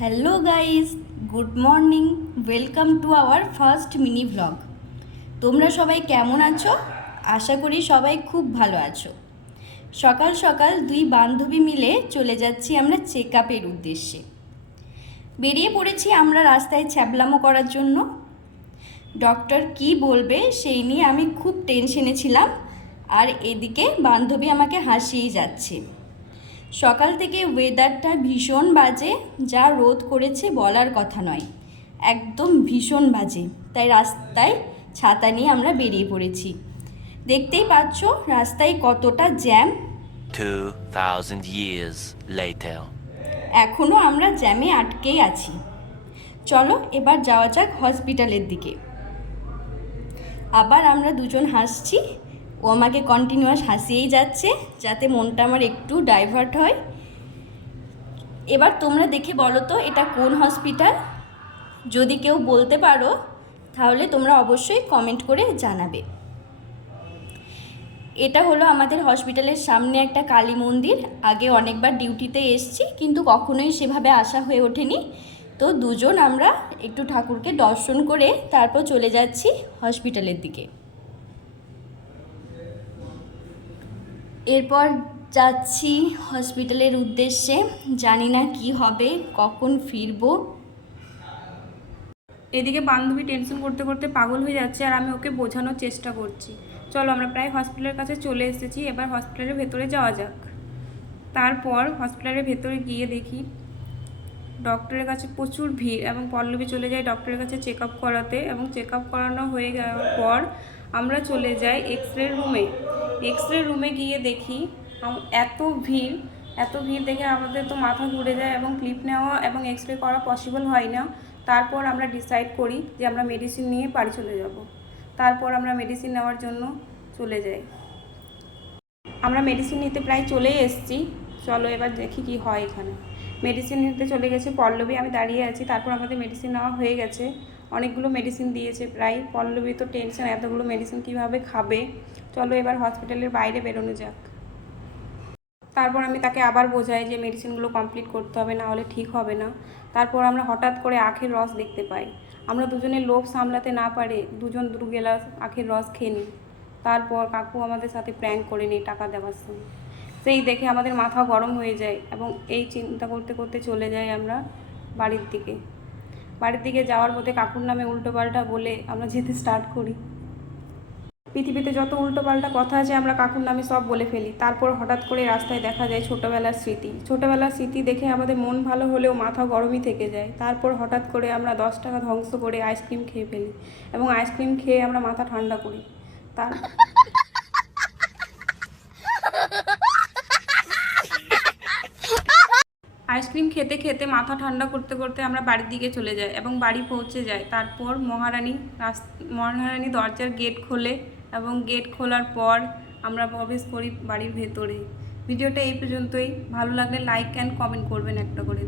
Hello guys, good morning. Welcome to our first mini vlog. তোমরা সবাই কেমন আছো? আশা করি সবাই খুব ভালো আছো। সকাল সকাল দুই বান্ধবী মিলে চলে যাচ্ছি আমরা চেক আপের উদ্দেশ্যে। বেরিয়ে পড়েছি আমরা রাস্তায় ছ্যাবলামো করার জন্য। ডক্টর কি বলবে সেই নিয়ে আমি খুব টেনশনে ছিলাম, আর এদিকে বান্ধবী আমাকে হাসিয়েই যাচ্ছে। সকাল থেকে ওয়েদারটা ভীষণ বাজে, যা রোদ করেছে বলার কথা নয়, একদম ভীষণ বাজে। তাই রাস্তায় ছাতা নিয়ে আমরা বেরিয়ে পড়েছি। দেখতেই পাচ্ছ রাস্তায় কতটা জ্যাম। 2000 years later. এখনও আমরা জ্যামে আটকেই আছি। চলো এবার যাওয়া যাক হসপিটালের দিকে। আবার আমরা দুজন হাসছি, ও আমাকে কন্টিনিউয়াস হাসিয়েই যাচ্ছে যাতে মনটা আমার একটু ডাইভার্ট হয়। এবার তোমরা দেখে বলো তো এটা কোন হসপিটাল? যদি কেউ বলতে পারো তাহলে তোমরা অবশ্যই কমেন্ট করে জানাবে। এটা হলো আমাদের হসপিটালের সামনে একটা কালী মন্দির। আগে অনেকবার ডিউটিতে এসেছি কিন্তু কখনোই সেভাবে আসা হয়ে ওঠেনি। তো দুজন আমরা একটু ঠাকুরকে দর্শন করে তারপর চলে যাচ্ছি হসপিটালের দিকে। এরপর যাচ্ছি হসপিটালের উদ্দেশ্যে। জানি না কি হবে, কখন ফিরবো। এদিকে বান্ধবী টেনশন করতে করতে পাগল হয়ে যাচ্ছে, আর আমি ওকে বোঝানোর চেষ্টা করছি। চলো আমরা প্রায় হসপিটালের কাছে চলে এসেছি, এবার হসপিটালের ভেতরে যাওয়া যাক। তারপর হসপিটালের ভেতরে গিয়ে দেখি ডক্টরের কাছে প্রচুর ভিড়, এবং পল্লবী চলে যায় ডক্টরের কাছে চেক আপ করাতে। এবং চেক আপ করানো হয়ে যাওয়ার পর আমরা চলে যাই এক্স রে রুমে গিয়ে দেখি এত ভিড় এত ভিড় দেখে আমাদের তো মাথা ঘুরে যায়, এবং ক্লিপ নেওয়া এবং এক্স রে করা পসিবল হয় না। তারপর আমরা ডিসাইড করি যে আমরা মেডিসিন নিয়ে বাড়ি চলে যাব। তারপর আমরা মেডিসিন নেওয়ার জন্য চলে যাই। আমরা মেডিসিন নিতে প্রায় চলেই এসেছি। চলো এবার দেখি কি হয় এখানে। মেডিসিন নিতে চলে গেছে পল্লবী, আমি দাঁড়িয়ে আছি। তারপর আমাদের মেডিসিন নেওয়া হয়ে গেছে। অনেকগুলো মেডিসিন দিয়েছে প্রায়। পল্লবী তো টেনশন, এতগুলো মেডিসিন কীভাবে খাবে। চলো এবার হসপিটালের বাইরে বেরোনো যাক। তারপর আমি তাকে আবার বোঝাই যে মেডিসিনগুলো কমপ্লিট করতে হবে, না হলে ঠিক হবে না। তারপর আমরা হঠাৎ করে আখের রস দেখতে পাই। আমরা দুজনের লোভ সামলাতে না পারে দুজন দু গ্লাস আখের রস খেয়ে নিই। তারপর কাকু আমাদের সাথে প্র্যাঙ্ক করে নিই টাকা দেওয়ার সময়। সেই দেখে আমাদের মাথা গরম হয়ে যায়, এবং এই চিন্তা করতে করতে চলে যাই আমরা বাড়ির দিকে যাওয়ার পথে কাকুর নামে উল্টোপাল্টা বলে আমরা যেতে স্টার্ট করি। পৃথিবীতে যত উল্টোপাল্টা কথা আছে আমরা কাকুর নামে সব বলে ফেলি। তারপর হঠাৎ করে রাস্তায় দেখা যায় ছোটোবেলার স্মৃতি দেখে আমাদের মন ভালো হলেও মাথা গরমই থেকে যায়। তারপর হঠাৎ করে আমরা 10 টাকা ধ্বংস করে আইসক্রিম খেয়ে ফেলি, এবং আইসক্রিম খেয়ে আমরা মাথা ঠান্ডা করি। তার আইসক্রিম খেতে খেতে মাথা ঠান্ডা করতে করতে আমরা বাড়ির দিকে চলে যাই, এবং বাড়ি পৌঁছে যাই। তারপর মহারানী দরজার গেট খোলে, এবং গেট খোলার পর আমরা প্রবেশ করি বাড়ির ভেতরে। ভিডিওটা এই পর্যন্তই। ভালো লাগলে লাইক অ্যান্ড কমেন্ট করবেন একটা করে।